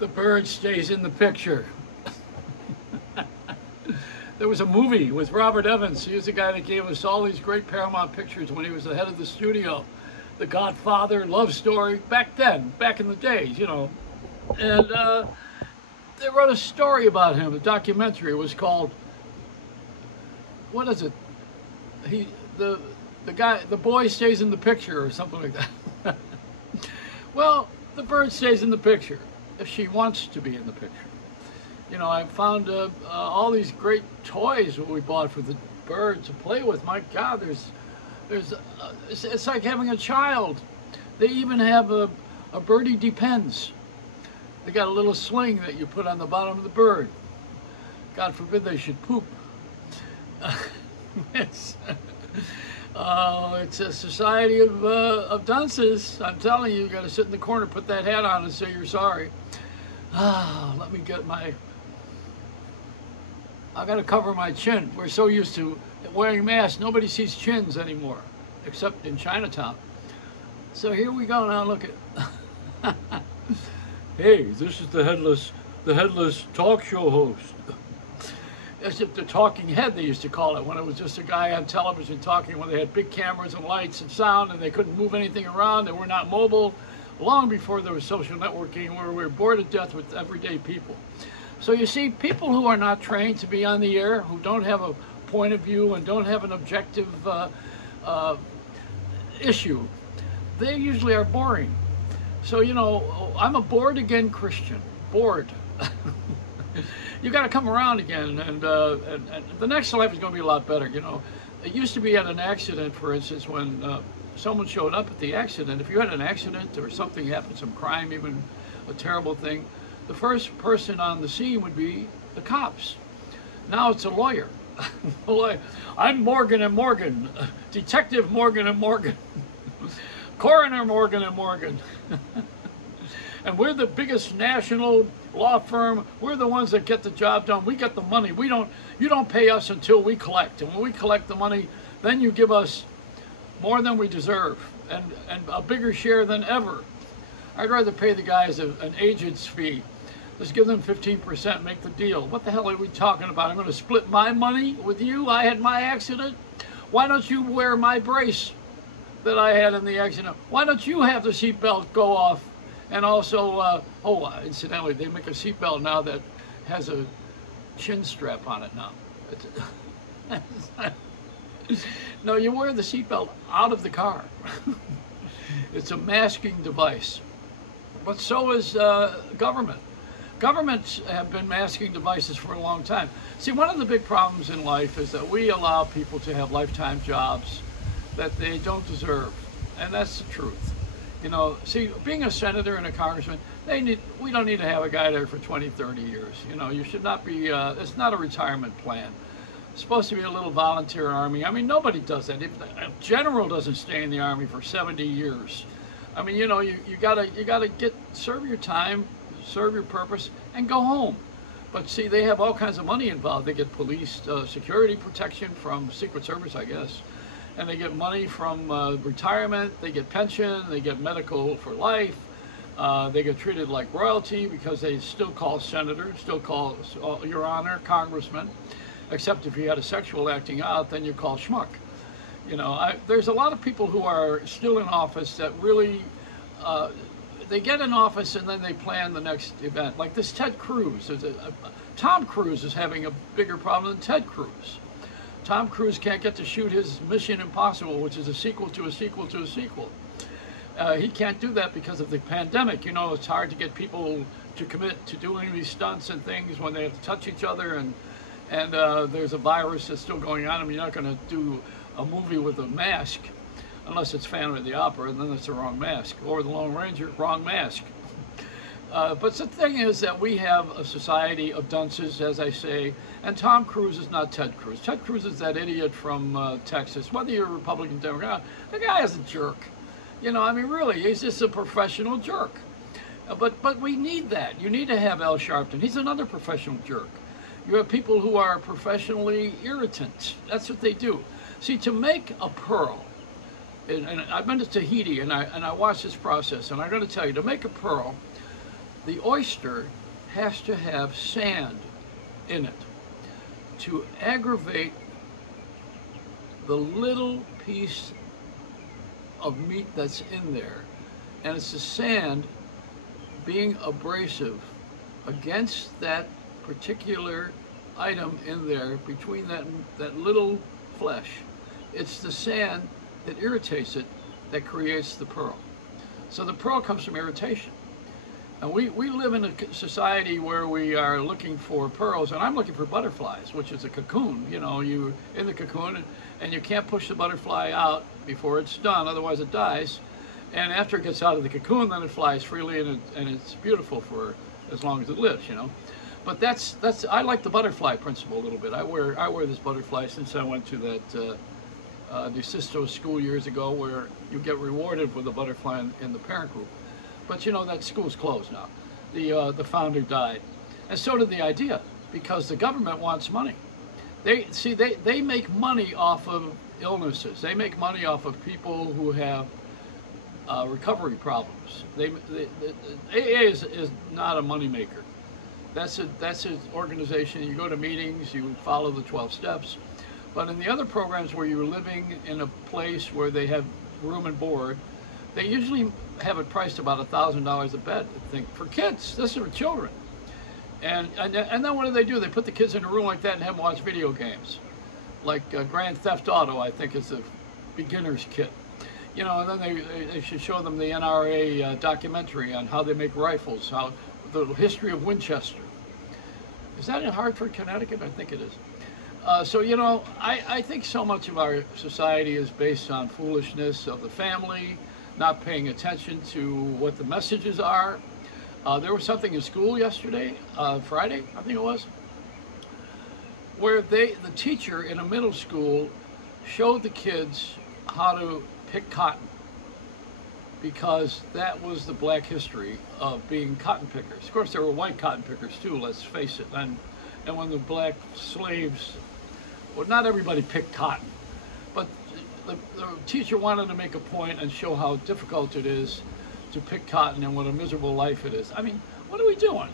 The bird stays in the picture. There was a movie with Robert Evans. He was the guy that gave us all these great Paramount pictures when he was the head of the studio. The Godfather, Love Story, back then, back in the days, you know. And they wrote a story about him, a documentary. It was called, what is it? The guy, the boy stays in the picture or something like that. Well, the bird stays in the picture if she wants to be in the picture. You know, I found all these great toys that we bought for the bird to play with. My God, it's like having a child. They even have a birdie depends. They got a little sling that you put on the bottom of the bird. God forbid they should poop. It's a society of dunces. I'm telling you, you got to sit in the corner, put that hat on, and say you're sorry. Let me get my. I got to cover my chin. We're so used to wearing masks, nobody sees chins anymore, except in Chinatown. So here we go now. Look at. Hey, this is the headless talk show host. As if the talking head, they used to call it, when it was just a guy on television talking, when they had big cameras and lights and sound and they couldn't move anything around, they were not mobile, long before there was social networking, where we were bored to death with everyday people. So you see, people who are not trained to be on the air, who don't have a point of view and don't have an objective issue, they usually are boring. So, you know, I'm a born-again Christian, bored. You got to come around again, and the next life is going to be a lot better. You know, it used to be at an accident, for instance, when someone showed up at the accident. If you had an accident or something happened, some crime, even a terrible thing, the first person on the scene would be the cops. Now it's a lawyer. I'm Morgan and Morgan, Detective Morgan and Morgan, Coroner Morgan and Morgan. And we're the biggest national law firm. We're the ones that get the job done. We get the money. You don't pay us until we collect. And when we collect the money, then you give us more than we deserve and a bigger share than ever. I'd rather pay the guys an agent's fee. Just give them 15%, make the deal. What the hell are we talking about? I'm going to split my money with you? I had my accident. Why don't you wear my brace that I had in the accident? Why don't you have the seatbelt go off? And also, incidentally, they make a seatbelt now that has a chin strap on it now. No, you wear the seatbelt out of the car. It's a masking device. But so is government. Governments have been masking devices for a long time. See, one of the big problems in life is that we allow people to have lifetime jobs that they don't deserve. And that's the truth. You know, see, being a senator and a congressman, we don't need to have a guy there for 20, 30 years. You know, you should not be, it's not a retirement plan. It's supposed to be a little volunteer army. I mean, nobody does that. If a general doesn't stay in the army for 70 years, I mean, you know, you gotta serve your time, serve your purpose, and go home. But see, they have all kinds of money involved. They get police security protection from Secret Service, I guess. And they get money from retirement, they get pension, they get medical for life, they get treated like royalty because they still call senator, still call your honor, congressman, except if you had a sexual acting out, then you call schmuck. You know, there's a lot of people who are still in office that really, they get in office and then they plan the next event. Like this Ted Cruz, Tom Cruise is having a bigger problem than Ted Cruz. Tom Cruise can't get to shoot his Mission Impossible, which is a sequel to a sequel to a sequel. He can't do that because of the pandemic. You know, it's hard to get people to commit to doing these stunts and things when they have to touch each other, and there's a virus that's still going on. I mean, you're not going to do a movie with a mask unless it's Phantom of the Opera, and then it's the wrong mask. Or The Lone Ranger, wrong mask. But the thing is that we have a society of dunces, as I say, and Tom Cruise is not Ted Cruz. Ted Cruz is that idiot from Texas. Whether you're a Republican, Democrat, the guy is a jerk. You know, I mean, really, he's just a professional jerk. But we need that. You need to have Al Sharpton. He's another professional jerk. You have people who are professionally irritant. That's what they do. See, to make a pearl, and I've been to Tahiti, and I watched this process, and I'm going to tell you, to make a pearl, The oyster has to have sand in it to aggravate the little piece of meat that's in there. And it's the sand being abrasive against that particular item in there between that little flesh. It's the sand that irritates it that creates the pearl. So the pearl comes from irritation. And we live in a society where we are looking for pearls, and I'm looking for butterflies, which is a cocoon. You know, you're in the cocoon, and you can't push the butterfly out before it's done, otherwise it dies. And after it gets out of the cocoon, then it flies freely, and it's beautiful for as long as it lives, you know. But that's I like the butterfly principle a little bit. I wear this butterfly since I went to that DeSisto school years ago, where you get rewarded with a butterfly in the parent group. But you know, that school's closed now. The founder died, and so did the idea, because the government wants money. They make money off of illnesses. They make money off of people who have recovery problems. AA is not a money maker. That's an organization. You go to meetings, you follow the 12 steps. But in the other programs where you're living in a place where they have room and board, they usually have it priced about $1,000 a bed, I think, for kids. This is for children. And then what do? They put the kids in a room like that and have them watch video games. Like Grand Theft Auto, I think, is the beginner's kit. You know, and then they should show them the NRA documentary on how they make rifles, how the history of Winchester. Is that in Hartford, Connecticut? I think it is. So, you know, I think so much of our society is based on foolishness of the family, not paying attention to what the messages are. There was something in school yesterday, Friday, I think it was, where the teacher in a middle school showed the kids how to pick cotton, because that was the black history of being cotton pickers. Of course, there were white cotton pickers too, let's face it. And when the black slaves, well, not everybody picked cotton, but the teacher wanted to make a point and show how difficult it is to pick cotton and what a miserable life it is. I mean, what are we doing?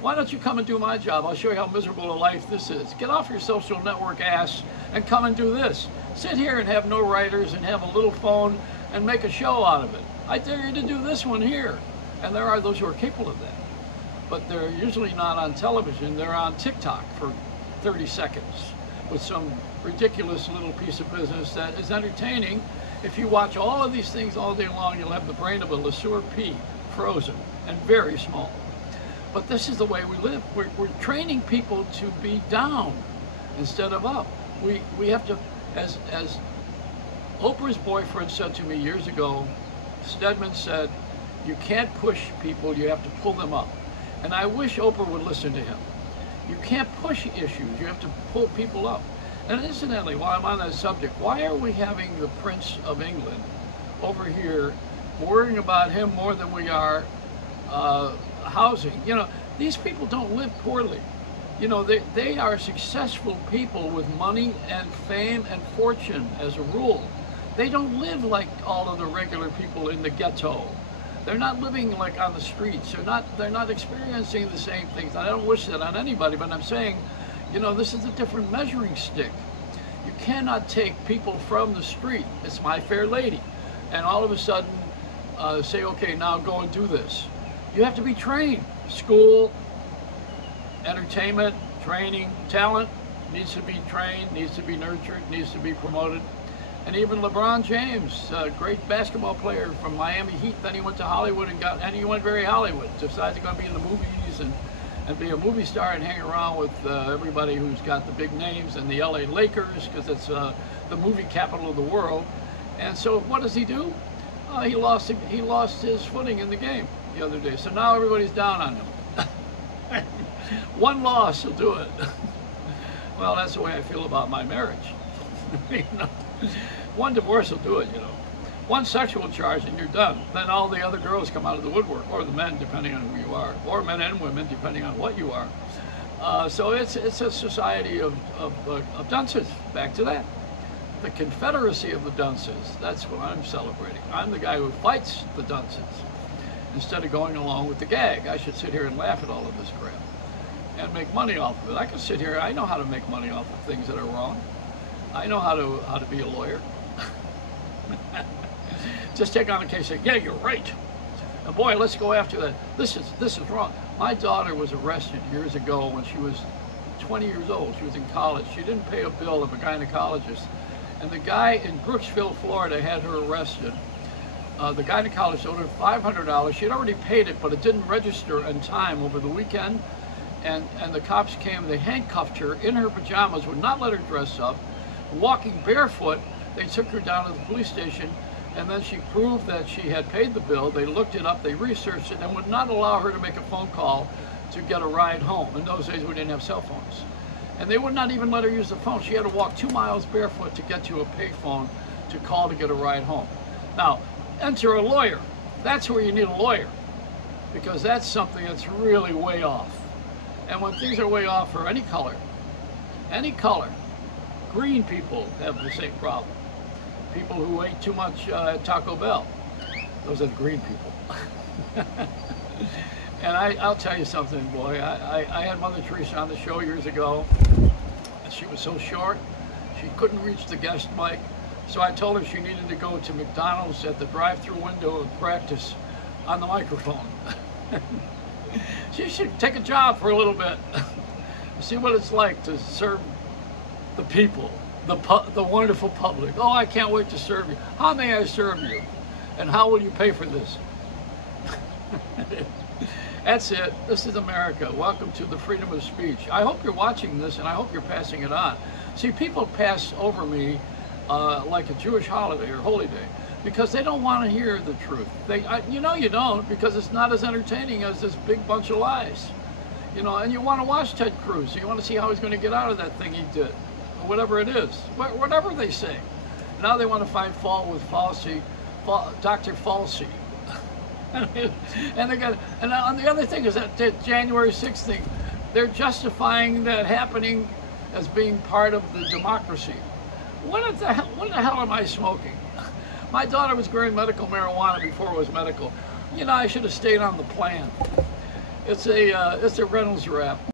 Why don't you come and do my job? I'll show you how miserable a life this is. Get off your social network ass and come and do this. Sit here and have no writers and have a little phone and make a show out of it. I dare you to do this one here. And there are those who are capable of that. But they're usually not on television. They're on TikTok for 30 seconds with some ridiculous little piece of business that is entertaining. If you watch all of these things all day long, you'll have the brain of a LeSueur pea, frozen and very small. But this is the way we live. We're training people to be down instead of up. We have to, as Oprah's boyfriend said to me years ago, Stedman said, you can't push people, you have to pull them up. And I wish Oprah would listen to him. You can't push issues, you have to pull people up. And incidentally, while I'm on that subject, why are we having the Prince of England over here worrying about him more than we are housing? You know, these people don't live poorly. You know, they are successful people with money and fame and fortune as a rule. They don't live like all of the regular people in the ghetto. They're not living like on the streets. They're not experiencing the same things. I don't wish that on anybody, but I'm saying, you know, this is a different measuring stick. You cannot take people from the street, it's my fair lady, and all of a sudden say, okay, now go and do this. You have to be trained. School, entertainment, training, talent needs to be trained, needs to be nurtured, needs to be promoted. And even LeBron James, a great basketball player from Miami Heat, then he went to Hollywood and he went very Hollywood. Decided to go be in the movies and be a movie star and hang around with everybody who's got the big names and the LA Lakers, because it's the movie capital of the world. And so what does he do? He lost his footing in the game the other day. So now everybody's down on him. One loss will do it. Well, that's the way I feel about my marriage. You know, one divorce will do it, you know. One sexual charge and you're done. Then all the other girls come out of the woodwork, or the men, depending on who you are, or men and women, depending on what you are. So it's a society of dunces. Back to that. The confederacy of the dunces. That's what I'm celebrating. I'm the guy who fights the dunces. instead of going along with the gag. I should sit here and laugh at all of this crap and make money off of it. I can sit here, I know how to make money off of things that are wrong. I know how to be a lawyer. Just take on a case and say, yeah, you're right. And boy, let's go after that. This is wrong. My daughter was arrested years ago when she was 20 years old. She was in college. She didn't pay a bill of a gynecologist. And the guy in Brooksville, Florida had her arrested. The gynecologist owed her $500. She had already paid it, but it didn't register in time over the weekend. And the cops came, they handcuffed her in her pajamas, would not let her dress up. Walking barefoot, they took her down to the police station, and then she proved that she had paid the bill. They looked it up, they researched it, and would not allow her to make a phone call to get a ride home. In those days, we didn't have cell phones. And they would not even let her use the phone. She had to walk 2 miles barefoot to get to a payphone to call to get a ride home. Now, enter a lawyer. That's where you need a lawyer, because that's something that's really way off. And when things are way off for any color, green people have the same problem. People who ate too much at Taco Bell, those are the green people. And I'll tell you something, boy. I had Mother Teresa on the show years ago, and she was so short, she couldn't reach the guest mic. So I told her she needed to go to McDonald's at the drive-through window and practice on the microphone. She should take a job for a little bit. See what it's like to serve the people, the wonderful public. Oh, I can't wait to serve you. How may I serve you? And how will you pay for this? That's it. This is America. Welcome to the freedom of speech. I hope you're watching this, and I hope you're passing it on. See, people pass over me like a Jewish holiday or holy day because they don't want to hear the truth. You know you don't, because it's not as entertaining as this big bunch of lies. You know, and you want to watch Ted Cruz. You want to see how he's going to get out of that thing he did, or whatever it is, whatever they say. Now they want to find fault with Dr. Falsey. And on the other thing is that January 6th thing, they're justifying that happening as being part of the democracy. What the hell am I smoking? My daughter was growing medical marijuana before it was medical. You know, I should have stayed on the plan. It's a Reynolds wrap.